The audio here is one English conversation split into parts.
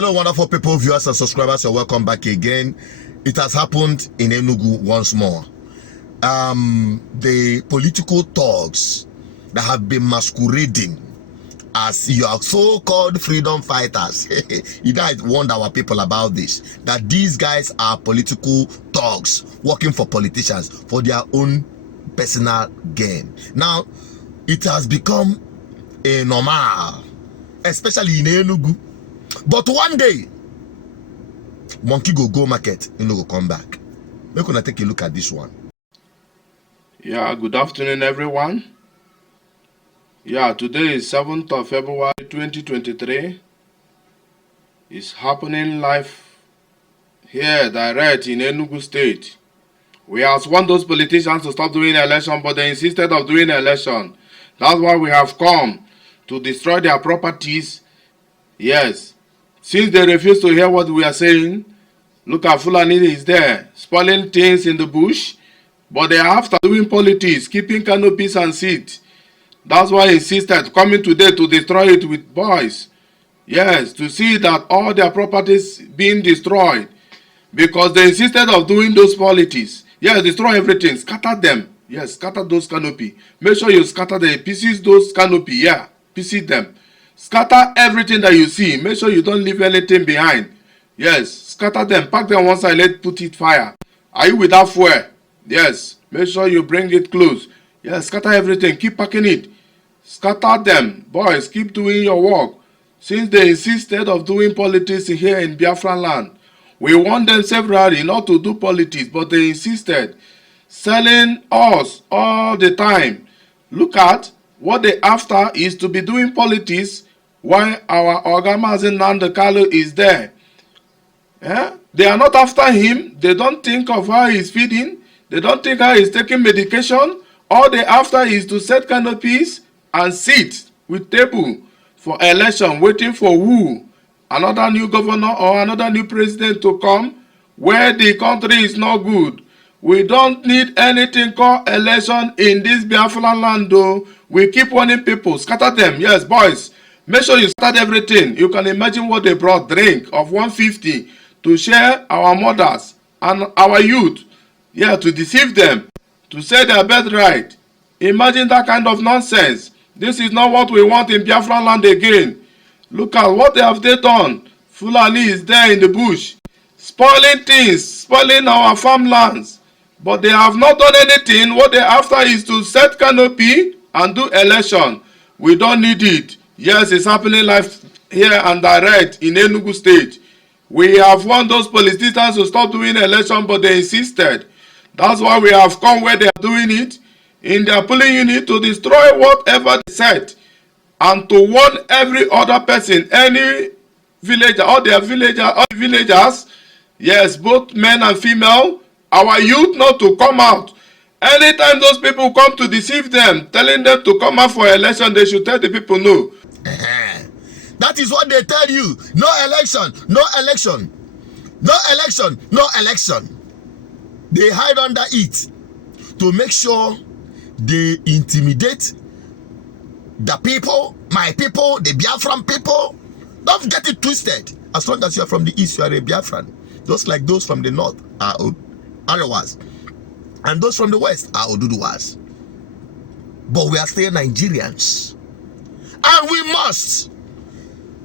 Hello, wonderful people, viewers and subscribers, and welcome back again. It has happened in Enugu once more. The political thugs that have been masquerading as your so-called freedom fighters. You guys warned our people about this, that these guys are political thugs working for politicians for their own personal gain. Now, it has become a normal, especially in Enugu. But one day, monkey go market, you know, go come back. We're gonna take a look at this one. Yeah, good afternoon, everyone. Yeah, today is 7th of February 2023. It's happening live here, direct in Enugu State. We have want those politicians to stop doing election, but they insisted of doing election. That's why we have come to destroy their properties. Yes. Since they refuse to hear what we are saying, look at Fulani is there, spoiling things in the bush, but they are after doing politics, keeping canopies and seats. That's why I insisted coming today to destroy it with boys. Yes, to see that all their properties being destroyed, because they insisted of doing those politics. Yes, destroy everything, scatter them. Yes, scatter those canopy. Make sure you scatter the pieces, those canopy. Yeah, pieces them. Scatter everything that you see. Make sure you don't leave anything behind. Yes, scatter them. Pack them one side. Put it fire. Are you without fuel? Yes. Make sure you bring it close. Yes, scatter everything. Keep packing it. Scatter them. Boys, keep doing your work. Since they insisted of doing politics here in Biafra land, we warned them severally not to do politics, but they insisted. Selling us all the time. Look at what they after is to be doing politics while our Ogamazi Nnamdi Kanu is there. They are not after him. They don't think of how he's feeding. They don't think how he's taking medication. All they after is to set canopies and sit with table for election, waiting for who? Another new governor or another new president to come where the country is not good. We don't need anything called election in this Biafra land though. We keep warning people, scatter them. Yes, boys, make sure you scatter everything. You can imagine what they brought, drink of 150 to share our mothers and our youth. Yeah, to deceive them, to say their birthright. Imagine that kind of nonsense. This is not what we want in Biafra land again. Look at what they have done. Fulani is there in the bush, spoiling things, spoiling our farmlands. But they have not done anything. What they after is to set canopy and do election. We don't need it. Yes, it's happening live here and direct in Enugu State. We have warned those politicians to stop doing election, but they insisted. That's why we have come where they are doing it in their polling unit to destroy whatever they said and to warn every other person, any villager, all their villagers, yes, both men and female, our youth not to come out. Anytime those people come to deceive them, telling them to come out for election, they should tell the people no. That is what they tell you. No election, no election. No election, no election. They hide under it to make sure they intimidate the people, my people, the Biafran people. Don't get it twisted. As long as you are from the east, you are a Biafran. Just like those from the north are Arewas, and those from the west are Oduduwas. But we are still Nigerians, and we must,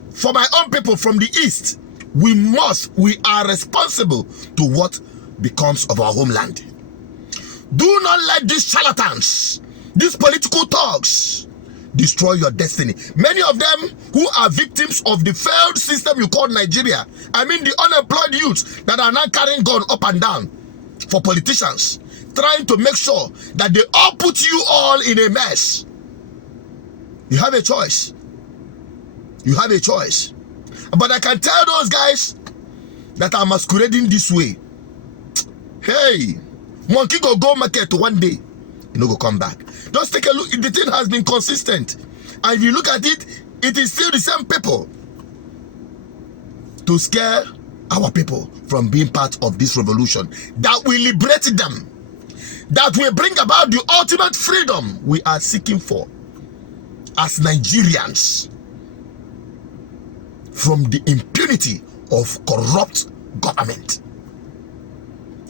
for my own people from the east, we are responsible to what becomes of our homeland. Do not let these charlatans, these political thugs, destroy your destiny. Many of them who are victims of the failed system you call Nigeria, I mean the unemployed youths that are now carrying gun up and down for politicians, trying to make sure that they all put you all in a mess. You have a choice. You have a choice. But I can tell those guys that are masquerading this way, hey, monkey go market one day, you know, go come back. Just take a look. The thing has been consistent, and if you look at it, it is still the same people to scare our people from being part of this revolution that will liberate them, that will bring about the ultimate freedom we are seeking for as Nigerians from the impunity of corrupt government.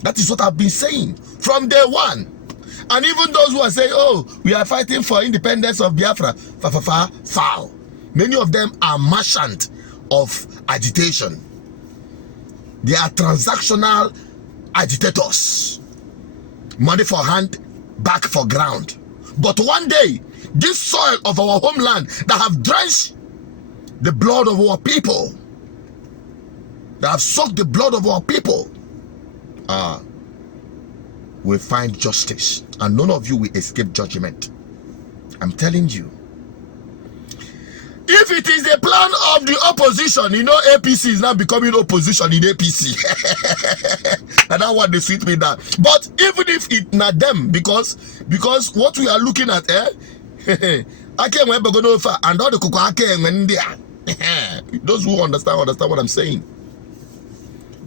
That is what I've been saying from day one. And even those who are saying, oh, we are fighting for independence of Biafra, foul. Many of them are merchant of agitation. They are transactional agitators. Money for hand, back for ground. But one day, this soil of our homeland that have drenched the blood of our people, that have sucked the blood of our people, will find justice, and none of you will escape judgment. I'm telling you. If it is the plan of the opposition, you know, APC is now becoming opposition in APC. And that one they suit me down. But even if it not them, because what we are looking at, I can't remember going over and all the cocoa I can't there. Those who understand what I'm saying.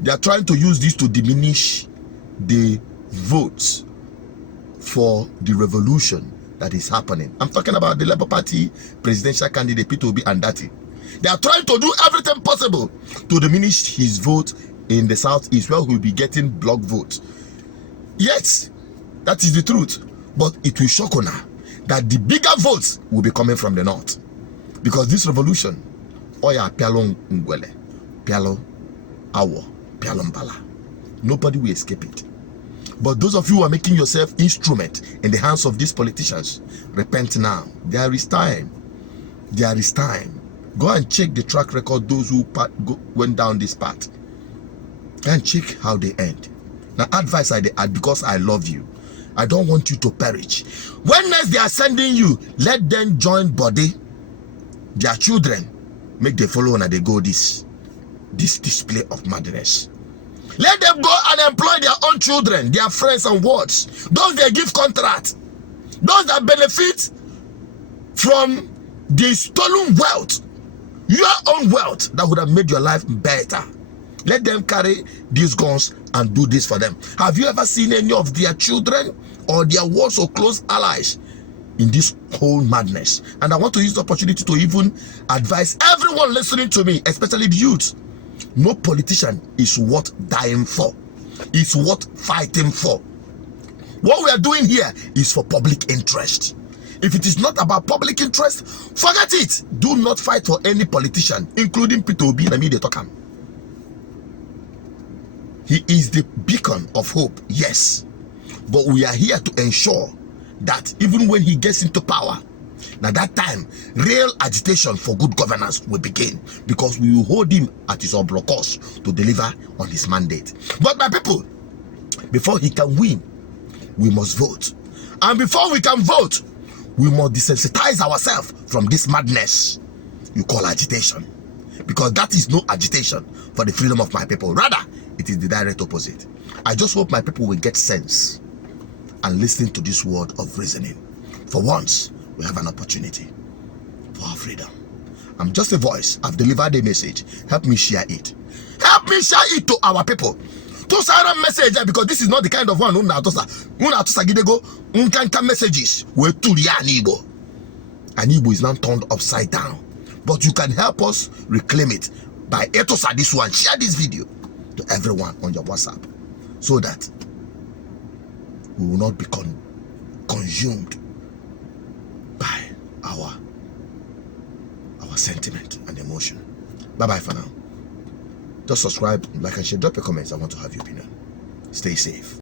They are trying to use this to diminish the votes for the revolution that is happening. I'm talking about the Labour Party presidential candidate P2B and Dati. They are trying to do everything possible to diminish his vote in the southeast, where he will be getting block votes. Yes, that is the truth. But it will shock Ona that the bigger votes will be coming from the north. Because this revolution, Oya Pialong Ngwele, Pialo Awo, Pialong Bala, nobody will escape it. But those of you who are making yourself instrument in the hands of these politicians, repent now. There is time. There is time. Go and check the track record, those who went down this path. Go and check how they end. Now, advice I add because I love you. I don't want you to perish. When next they are sending you, let them join body. Their children, make them follow and they go this display of madness. Let them go and employ their own children, their friends and wards. Those they give contract. Those that benefit from the stolen wealth. Your own wealth that would have made your life better. Let them carry these guns and do this for them. Have you ever seen any of their children or their wards or close allies in this whole madness? And I want to use the opportunity to even advise everyone listening to me, especially the youth. No politician is worth dying for. It's worth fighting for. What we are doing here is for public interest. If it is not about public interest, forget it. Do not fight for any politician, including P2B and media Tokam. He is the beacon of hope, yes. But we are here to ensure that even when he gets into power, now that time, real agitation for good governance will begin, because we will hold him at his own course to deliver on his mandate. But my people, before he can win, we must vote. And before we can vote, we must desensitize ourselves from this madness you call agitation. Because that is no agitation for the freedom of my people. Rather, it is the direct opposite. I just hope my people will get sense and listen to this word of reasoning. For once, we have an opportunity for our freedom. I'm just a voice. I've delivered a message. Help me share it. Help me share it to our people. To send message, because this is not the kind of one who messages where to the Igbo. And Igbo is now turned upside down. But you can help us reclaim it by etosa this one. Share this video to everyone on your WhatsApp, so that we will not be consumed by our sentiment and emotion. Bye bye for now. Just subscribe, like and share, drop your comments. I want to have your opinion. Stay safe.